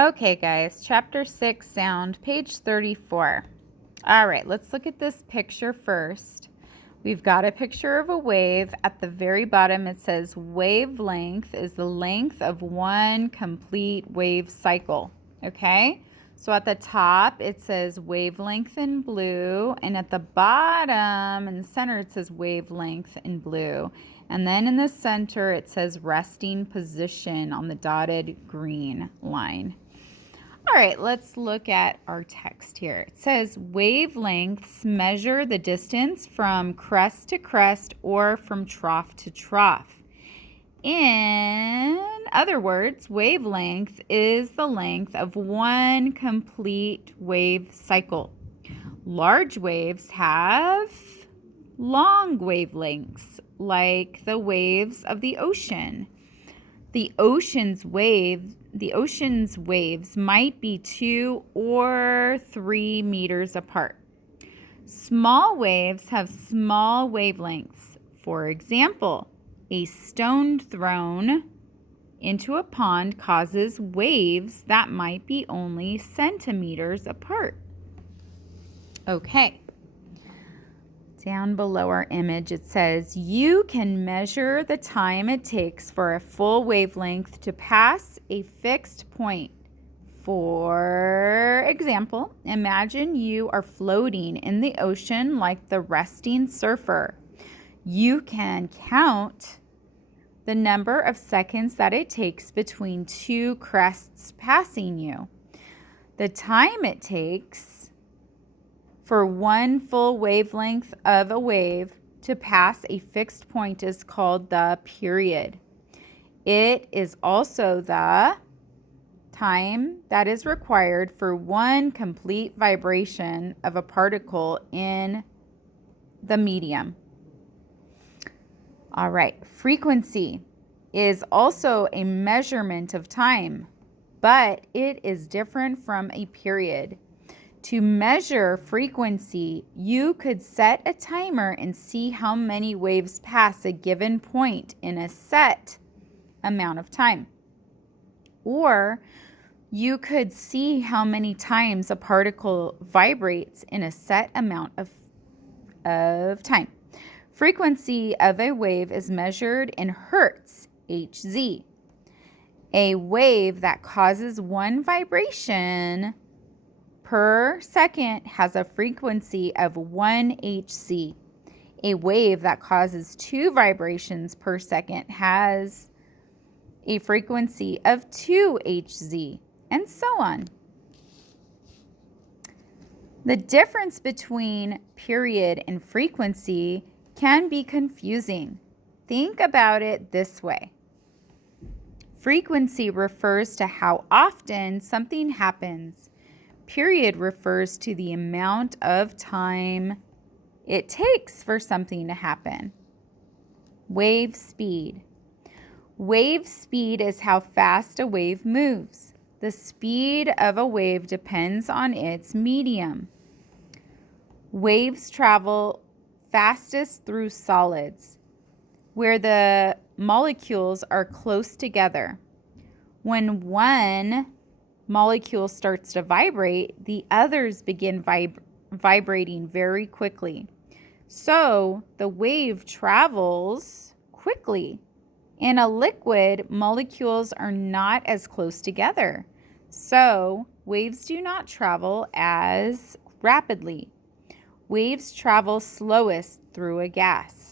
Okay, guys, chapter 6, sound, page 34. All right, let's look at this picture first. We've got a picture of a wave. At the very bottom, it says wavelength is the length of one complete wave cycle. Okay, so at the top, it says wavelength in blue, and at the bottom, in the center, it says wavelength in blue. And then in the center, it says resting position on the dotted green line. All right, let's look at our text here. It says wavelengths measure the distance from crest to crest or from trough to trough. In other words, wavelength is the length of one complete wave cycle. Large waves have long wavelengths, like the waves of the ocean. The ocean's waves might be 2 or 3 meters apart. Small waves have small wavelengths. For example, a stone thrown into a pond causes waves that might be only centimeters apart. Okay. Down below our image, it says, you can measure the time it takes for a full wavelength to pass a fixed point. For example, imagine you are floating in the ocean like the resting surfer. You can count the number of seconds that it takes between two crests passing you. The time it takes for one full wavelength of a wave to pass a fixed point is called the period. It is also the time that is required for one complete vibration of a particle in the medium. All right, frequency is also a measurement of time, but it is different from a period. To measure frequency, you could set a timer and see how many waves pass a given point in a set amount of time. Or you could see how many times a particle vibrates in a set amount of time. Frequency of a wave is measured in hertz, Hz. A wave that causes one vibration per second has a frequency of 1 Hz. A wave that causes 2 vibrations per second has a frequency of 2 Hz, and so on. The difference between period and frequency can be confusing. Think about it this way. Frequency refers to how often something happens. Period refers to the amount of time it takes for something to happen. Wave speed. Wave speed is how fast a wave moves. The speed of a wave depends on its medium. Waves travel fastest through solids, where the molecules are close together. When one molecule starts to vibrate, the others begin vibrating very quickly. So the wave travels quickly. In a liquid, molecules are not as close together. So waves do not travel as rapidly. Waves travel slowest through a gas.